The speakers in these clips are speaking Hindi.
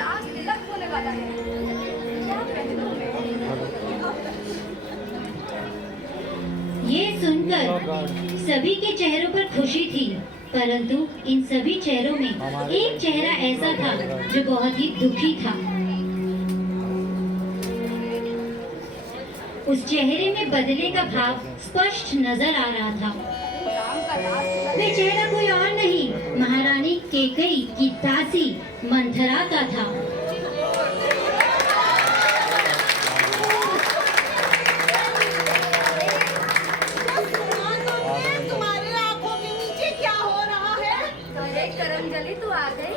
राज तिलक होने वाला है। क्या पहनूं मैं? ये सुनकर सभी के चेहरों पर खुशी थी, परंतु इन सभी चेहरों में एक चेहरा ऐसा था जो बहुत ही दुखी था। उस चेहरे में बदले का भाव स्पष्ट नजर आ रहा था। राम का राज तिलक वे चेहरा कोई और नहीं, महारानी केकई की दासी मंथरा का था। तुम्हारी आंखों के नीचे क्या हो रहा है? तो ये करमजली तू आ गई।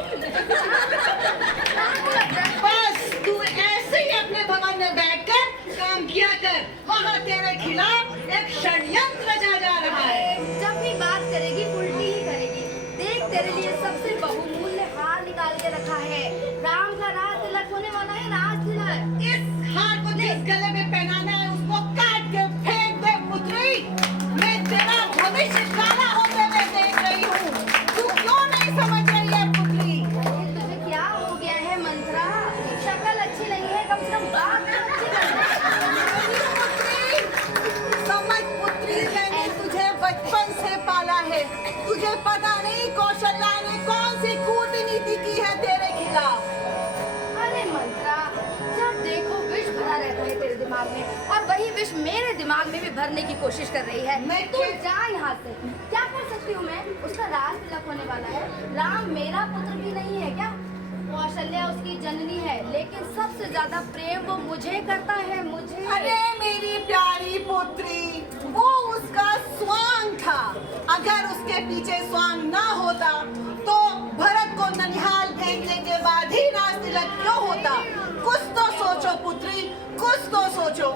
बस तू ऐसे ही अपने भवन में बैठकर काम किया कर। वहाँ तेरे खिलाफ एक षड्यंत्र रचा जा रहा है। जब भी बात करेगी उल्टी ही करेगी। देख तेरे लिए सबसे बहुमूल्य हार निकाल के रखा है। राम का राज तिलक होने वाला है, राज तिलक। इस हार को जिस गले में पहनाना है उसको काट के फेंक दे पुत्री। मैं तेरा भविष्य काला होते हुए देख रही हूँ। तू क्यों नहीं समझ रही है पुत्री? अरे तुझे क्या हो गया है मंत्रा? शक्ल अच्छी नहीं है, कम से कम बात तो अच्छी करना। समझ पुत्री, मैंने तुझे बचपन से पाला है। तुझे पता नहीं कौशल्या ने कौन सी कूटनीति की है तेरे खिलाफ। अरे मंत्रा, जब देखो विष भरा रहता है तेरे दिमाग में, और वही विष मेरे दिमाग में भी भरने की कोशिश कर रही है। मैं तू जा यहाँ से। क्या कर सकती हूँ मैं? उसका राज तिलक होने वाला है। राम मेरा पुत्र भी नहीं है क्या? कौशल्या उसकी जननी है, लेकिन सबसे ज्यादा प्रेम वो मुझे करता है, मुझे। अरे मेरी प्यारी पुत्री, वो उसका स्वांग था। अगर उसके पीछे स्वांग ना होता तो भरत को ननिहाल भेजने के बाद ही राज तिलक क्यों होता? कुछ तो सोचो पुत्री, कुछ तो सोचो।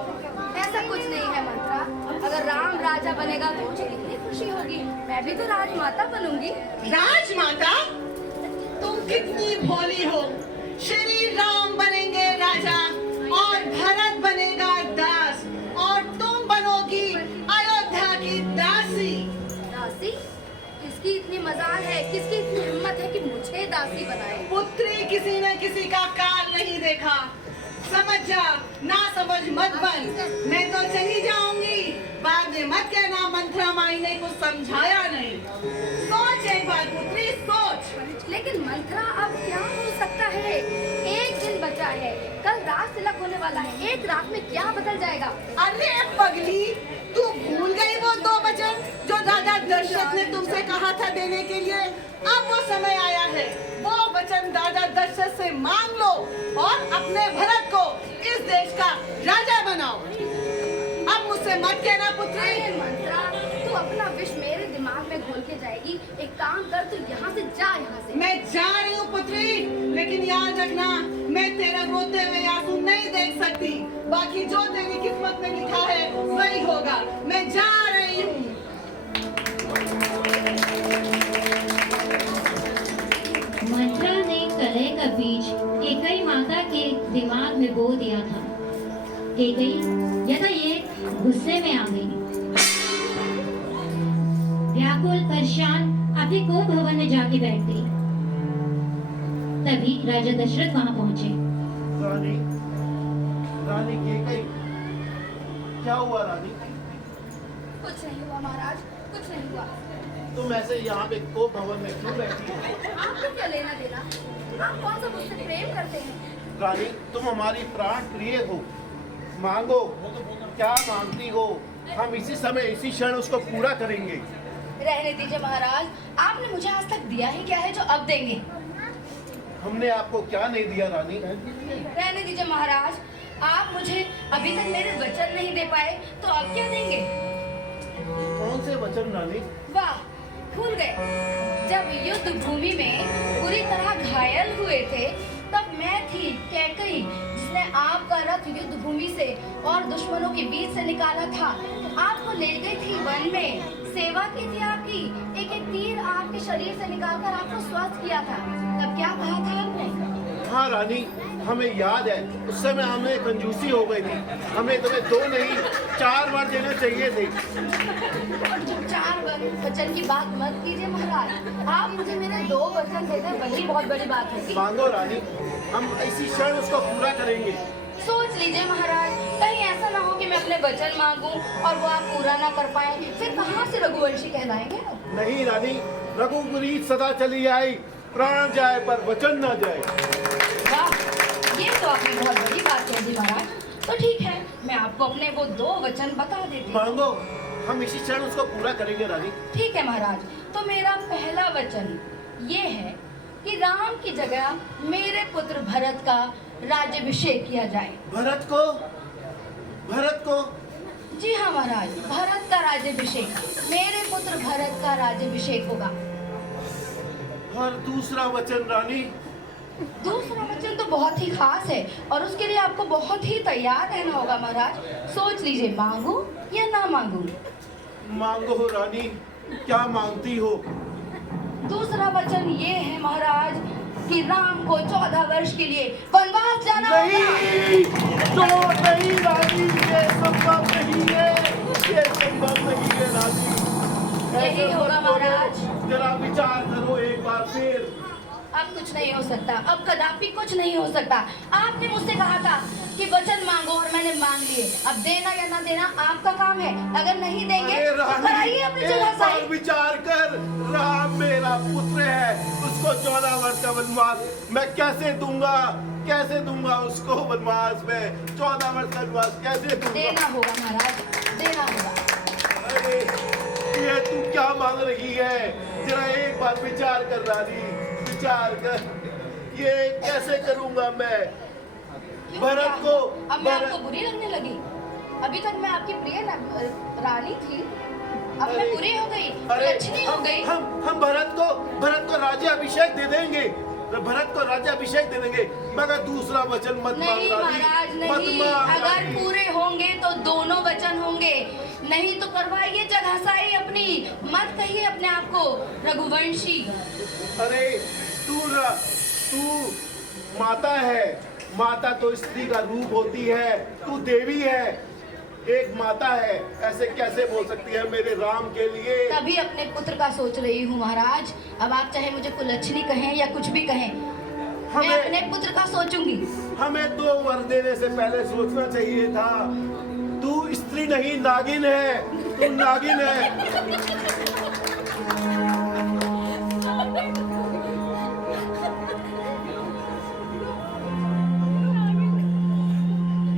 ऐसा कुछ नहीं है मंत्रा। अगर राम राजा बनेगा तो मुझे कितनी खुशी होगी। मैं भी तो राजमाता बनूंगी। राजमाता, तुम कितनी भोली हो। श्री राम बनेंगे राजा और भरत बनेगा दास, और तुम बनोगी अयोध्या की दासी। दासी? किसकी इतनी मजाल है, किसकी इतनी हिम्मत है कि मुझे दासी बनाए? पुत्री, किसी ने किसी का काल नहीं देखा। समझ जा, ना समझ मत बन। मैं तो चली जाऊंगी, बाद में मत कहना मंत्रा माई ने कुछ समझाया नहीं। सोच एक बार पुत्री, सोच। लेकिन मंत्रा, अब क्या हो सकता है? एक दिन बचा है, कल राज तिलक होने वाला है। एक रात में क्या बदल जाएगा? अरे पगली, तू भूल गई वो 2 वचन जो राजा दशरथ ने तुमसे कहा था देने के लिए? अब वो समय आया है। वो वचन राजा दशरथ से मांग लो और अपने भरत को इस देश का राजा बनाओ। अब मुझसे मत कहना पुत्री। अरे मंत्रा, तू अपना विष मेरे दिमाग में घोल के जाएगी। एक काम कर, तू यहाँ से जा, यहाँ से। मैं जा रही हूँ पुत्री, लेकिन याद रखना, मैं तेरा रोते हुए आंसू नहीं देख सकती। बाकी जो तेरी किस्मत में लिखा है वही होगा। मैं जा रही हूँ। मंत्रा ने कलह का बीज केकई माता के दिमाग में बो दिया था। केकई यथा ये गुस्से में आ गई। व्याकुल परेशान अपने को भवन में जाके बैठ गई। तभी राजा दशरथ वहां पहुंचे। रानी, रानी केकई, क्या हुआ रानी? कुछ नहीं हुआ महाराज, कुछ नहीं हुआ। तुम ऐसे यहाँ पे कोप भवन में क्यों बैठी हो? आपको क्या लेना देना? आप कौन सा मुझसे प्रेम करते हैं? रानी, तुम हमारी प्राण प्रिय हो। मांगो, क्या मांगती हो? हम इसी समय इसी क्षण उसको पूरा करेंगे। रहने दीजिए महाराज, आपने मुझे आज तक दिया ही क्या है जो अब देंगे? हमने आपको क्या नहीं दिया रानी? रहने दीजिए महाराज, आप मुझे अभी तक मेरे वचन नहीं दे पाए, तो अब क्या देंगे? कौन से वचन रानी? वाह, भूल गए। जब युद्ध भूमि में बुरी तरह घायल हुए थे, तब मैं थी कैकई जिसने आपका रथ युद्ध भूमि से और दुश्मनों के बीच से निकाला था। आपको ले गई थी वन में, सेवा की थी आपकी। एक एक तीर आपके शरीर से निकालकर आपको स्वस्थ किया था। तब क्या कहा था आपने? हाँ हाँ रानी, हमें याद है उस समय हमें कंजूसी हो गई थी। हमें तुम्हें 2 नहीं 4 बार देने चाहिए थे। 4 वचन की बात मत कीजिए महाराज, आप मुझे मेरे 2 वचन दे दें, वही बहुत बड़ी बात होगी। मांगो रानी, हम इसी क्षण उसको पूरा करेंगे। सोच लीजिए महाराज, कहीं ऐसा ना हो कि मैं अपने वचन मांगूं और वो आप पूरा ना कर पाए, फिर कहाँ से रघुवंशी कहलाएंगे। नहीं रानी, रघुप्रीत सदा चली आई, प्राण जाए पर वचन न जाए। वाह, ये तो आपने बहुत बड़ी बात कह दी महाराज। तो ठीक है, मैं आपको अपने वो 2 वचन बता देती हूँ। मांगो, हम इसी क्षण उसको पूरा करेंगे रानी। ठीक है महाराज, तो मेरा पहला वचन ये है कि राम की जगह मेरे पुत्र भरत का राज्याभिषेक किया जाए। भरत को? भरत को? जी हाँ महाराज, भरत का राज्याभिषेक, मेरे पुत्र भरत का राज्याभिषेक होगा। और दूसरा वचन रानी? दूसरा वचन तो बहुत ही खास है और उसके लिए आपको बहुत ही तैयार रहना होगा महाराज। सोच लीजिए, मांगू या ना मांगू। मांगो रानी, क्या मांगती हो? दूसरा वचन ये है महाराज कि राम को 14 वर्ष के लिए वनवास जाना होगा। नहीं, तो नहीं रानी, ये संभव नहीं है, ये संभव नहीं है रानी। यही ऐसे होगा मत बोलो। महाराज। जरा विचार करो एक बार फिर। अब कुछ नहीं हो सकता, अब कदापि कुछ नहीं हो सकता। आपने मुझसे कहा था कि वचन मांगो और मैंने मांग लिए। अब देना या ना देना आपका काम है। अगर नहीं देंगे अरे तो रानी, कराइए अपनी एक जगह बार साई। विचार कर, राम मेरा पुत्र है, उसको 14 वर्ष का वनवास मैं कैसे दूंगा? कैसे दूंगा उसको वनवास में? 14 वर्ष का वनवास कैसे दूंगा? देना होगा महाराज, देना होगा। अरे ये तू क्या मांग रही है? जरा एक बार विचार कर रानी, विचार कर। ये कैसे करूंगा मैं? क्यों भरत क्या? को अब मैं आपको बुरी लगने लगी? अभी तक मैं आपकी प्रिय रानी थी, अब मैं बुरी हो गई, लक्ष्मी हो गई। हम भरत को राज्याभिषेक दे देंगे, भरत को राज्याभिषेक दे देंगे, मगर दूसरा वचन मत मांग नहीं रानी, महाराज, मत नहीं। मांग अगर रानी। पूरे होंगे तो दोनों वचन होंगे, नहीं तो करवाइए जगहसाई अपनी। मत कहिए अपने आप को रघुवंशी। अरे तू माता है, माता तो स्त्री का रूप होती है, तू देवी है, एक माता है, ऐसे कैसे बोल सकती है मेरे राम के लिए? तभी अपने पुत्र का सोच रही हूँ महाराज। अब आप चाहे मुझे कुलच्छनी कहें या कुछ भी कहें, मैं अपने पुत्र का सोचूंगी। हमें 2 वर देने से पहले सोचना चाहिए था। तू स्त्री नहीं, नागिन है, तू नागिन है।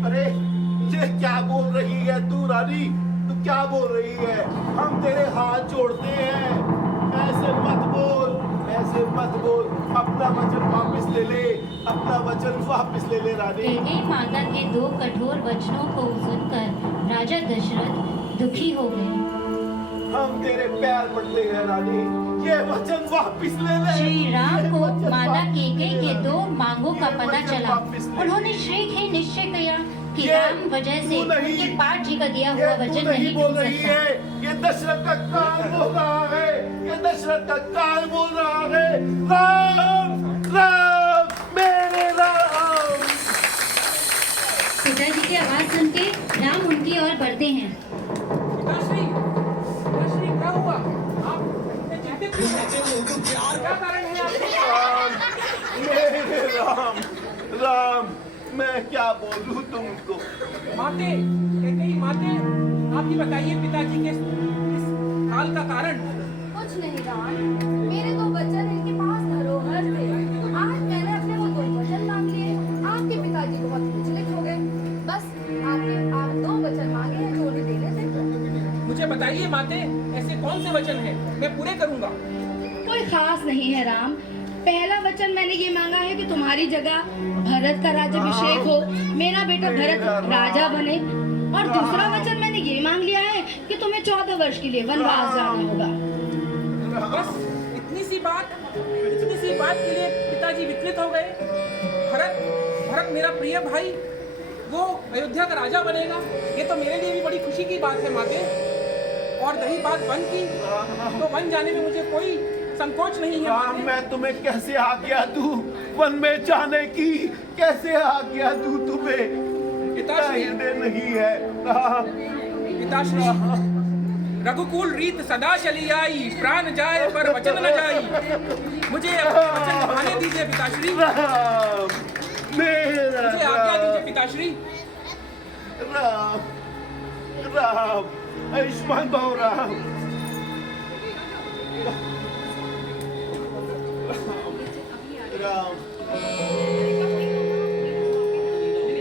अरे ये क्या बोल रही है तू रानी? तू क्या बोल रही है? हम तेरे हाथ जोड़ते हैं, ऐसे मत बोल, ऐसे मत बोल। अपना वचन वापस ले ले, अपना वचन वापस ले ले रानी। कैकेयी माता के 2 कठोर वचनों को सुनकर राजा दशरथ दुखी हो गए। हम तेरे पैर पड़ते हैं रानी, ये वचन वापस ले ले। श्री राम को ये वचन माता वापस कैकेयी ले के ले। 2 मांगों का ये पता वचन चला। वापस ले ले। उन्होंने शीघ्र ही निश्चय किया कि ये राम वजह से तू नहीं- उनके पाठ जी का दिया ये हुआ तू वचन नहीं नहीं बोल टूट रही सकता। है, ये दशरथ का काल बोल रहा है, ये दशरथ का काल बोल रहा है। राम, राम, मेरे राम। पिताजी की आवाज सुन के राम उनकी ओर बढ़ते हैं। पिताश्री, पिताश्री क्या हुआ? आप इतने चिंतित क्यों हैं? क्या कारण है आपको? राम, मेरे राम, राम, मैं क्या बोलूं तुमको? माते, कैकेयी माते, आप ही बताइए पिताजी के इस हाल का कारण। कुछ नहीं राम, मेरे 2 वचन इनके पास धरोहर थे। आज मैंने अपने वो 2 वचन मांग लिए। आपके पिताजी बहुत विचलित हो गए। बस आप 2 वचन मांगे हैं जो उन्हें देने थे। मुझे बताइए माते, ऐसे कौन से वचन हैं? मैं पूरे करूंगा। कोई खास नहीं है राम। पहला वचन मैंने ये मांगा है कि तुम्हारी जगह भरत का राज्याभिषेक हो, मेरा बेटा भरत राजा बने। और दूसरा वचन मैंने ये मांग लिया है कि तुम्हें 14 वर्ष के लिए वनवास जाना होगा। बस इतनी सी बात के लिए पिताजी विचलित हो गए। भरत मेरा प्रिय भाई, वो अयोध्या का राजा बनेगा, ये तो मेरे लिए भी बड़ी खुशी की बात है माते। और रही बात वन की, तो वन जाने में मुझे कोई संकोच नहीं है राम, मान्य। मैं तुम्हें कैसे आज्ञा दूं वन में जाने की? कैसे आज्ञा दूं तुम्हें? पिताश्री। हृदय नहीं है राम। पिताश्री, रघुकुल रीत सदा चली आई, प्राण जाए पर वचन न जाई। मुझे अपने वचन निभाने दीजिए पिताश्री, राम, मेरा मुझे आज्ञा दीजिए पिताश्री। राम, राम, आयुष्मान भव राम। राम,